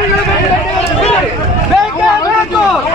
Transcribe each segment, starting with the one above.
Vem, Caneco!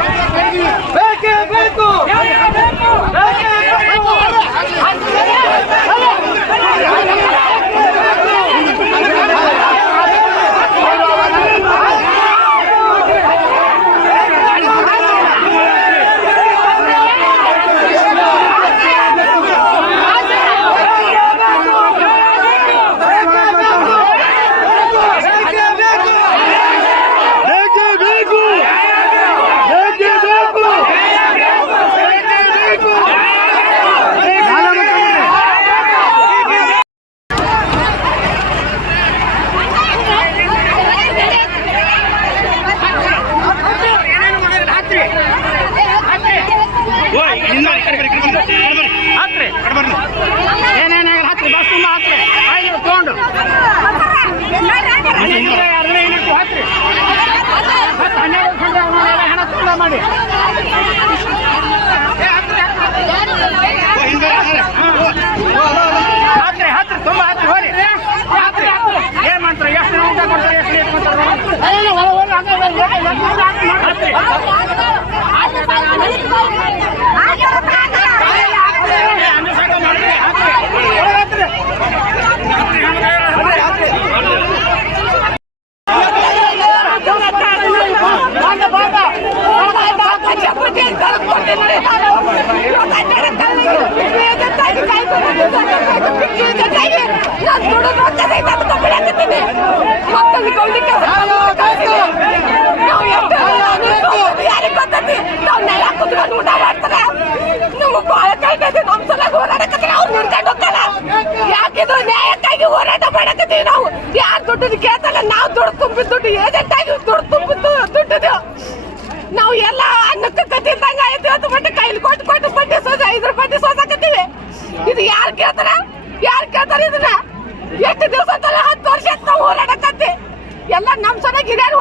ಎರಡನೇ ಇಲಿಟ್ಟು ಹಾಕ್ರಿ ಹತ್ತು. ಹನ್ನೆರಡು ಗಂಟೆ ಹಣ ಸಂಗ್ರಹ ಮಾಡಿ ಹಾಕ್ರಿ ಹಾಕ್ರಿ ತುಂಬ ಹಾಕ್ರಿ ಹೋರಿ ಹಾಕ್ರಿ ಏನು ಮಾಡ್ತಾರೆ ಎಷ್ಟು ಊಟ ಕೊಡ್ತಾರೆ ಎಷ್ಟು ರೇಟ್ ಮಾಡ್ತಾರೆ ಹೋರಾಟ ಮಾಡಕತ್ತೀವಿ ನಾವು ಯಾರು ದುಡ್ಡು ಕೇಳ್ತಲ್ಲ ನಾವು ದುಡ್ಡು ತುಂಬಿದ ದುಡ್ಡು ಏಜೆಂಟ್ ದುಡ್ಡು ತುಂಬಿದ್ದು ದುಡ್ಡು ನಾವು ಎಲ್ಲ ಅನ್ನಕ್ಕೆ ಕತ್ತಿದ್ದಂಗ ಆಯ್ತು ಇವತ್ತು ಬಟ್ಟೆ ಕೈಲಿ ಕೊಟ್ಟು ಕೊಟ್ಟು ಬಡ್ಡಿ ಸೋಜ ಐದ್ರ ಬಡ್ಡಿ ಇದು ಯಾರು ಕೇಳ್ತಾರ? ಯಾರು ಕೇಳ್ತಾರ ಇದನ್ನ? ಎಷ್ಟು ದಿವಸ ಹತ್ತು ವರ್ಷ ನಾವು ಹೋರಾಡಕತ್ತಿ? ಎಲ್ಲ ನಮ್ಮ ಸಲ ಹಿರಿಯರು